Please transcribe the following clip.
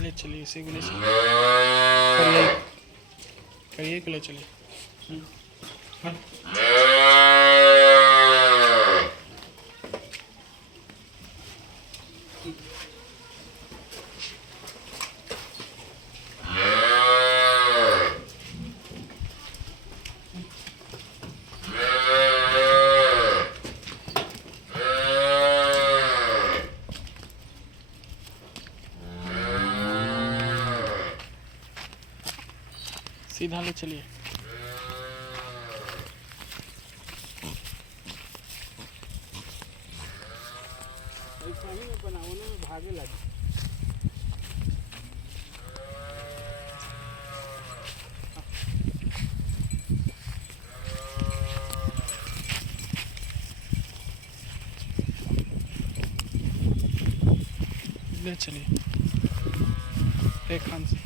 ले चलिए, इसी को ले चलिए, करिए करिए को ले चलिए। सीधा ले चलिए। भागे लगे। ले चलिए एक हाथ से।